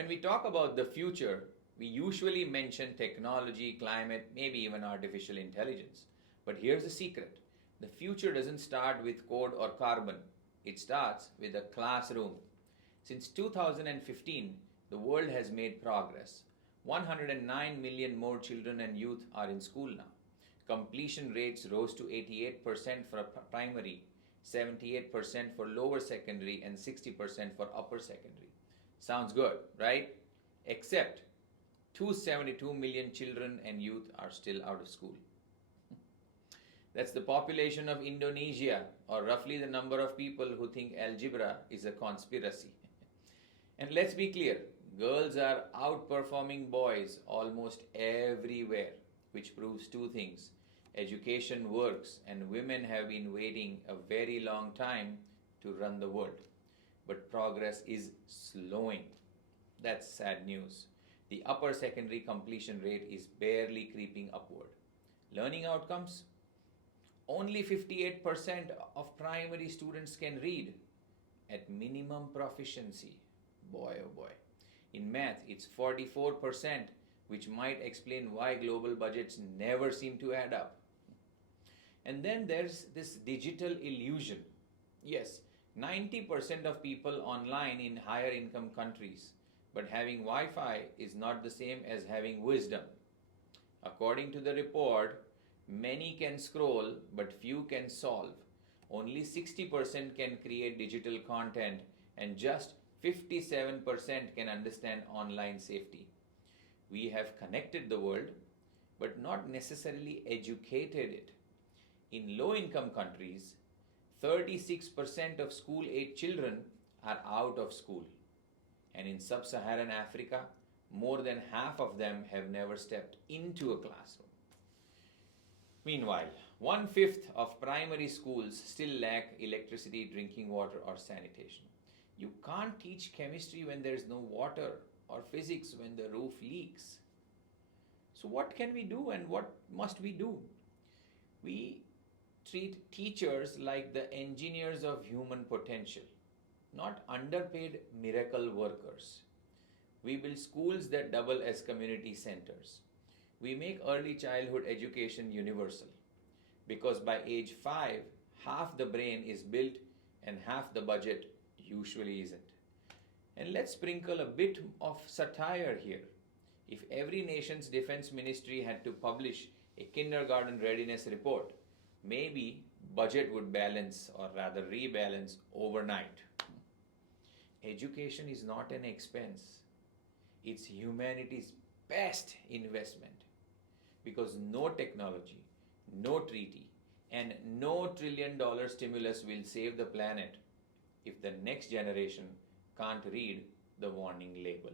When we talk about the future, we usually mention technology, climate, maybe even artificial intelligence. But here's the secret: the future doesn't start with code or carbon, it starts with a classroom. Since 2015, the world has made progress. 109 million more children and youth are in school now. Completion rates rose to 88% for primary, 78% for lower secondary, and 60% for upper secondary. Sounds good, right? Except 272 million children and youth are still out of school. That's the population of Indonesia, or roughly the number of people who think algebra is a conspiracy. And let's be clear, girls are outperforming boys almost everywhere, which proves two things. Education works, and women have been waiting a very long time to run the world. But progress is slowing. That's sad news. The upper secondary completion rate is barely creeping upward. Learning outcomes? Only 58% of primary students can read at minimum proficiency. Boy, oh boy. In math, it's 44%, which might explain why global budgets never seem to add up. And then there's this digital illusion. Yes, 90% of people online in higher income countries, but having Wi-Fi is not the same as having wisdom. According to the report, many can scroll, but few can solve. Only 60% can create digital content, and just 57% can understand online safety. We have connected the world, but not necessarily educated it. In low-income countries, 36% of school-age children are out of school. And in sub-Saharan Africa, more than half of them have never stepped into a classroom. Meanwhile, 1/5 of primary schools still lack electricity, drinking water, or sanitation. You can't teach chemistry when there's no water, or physics when the roof leaks. So what can we do, and what must we do? We treat teachers like the engineers of human potential, not underpaid miracle workers. We build schools that double as community centers. We make early childhood education universal, because by age 5, half the brain is built and half the budget usually isn't. And let's sprinkle a bit of satire here. If every nation's defense ministry had to publish a kindergarten readiness report, maybe budget would balance, or rather rebalance, overnight. Education is not an expense. It's humanity's best investment, because no technology, no treaty, and no trillion-dollar stimulus will save the planet if the next generation can't read the warning label.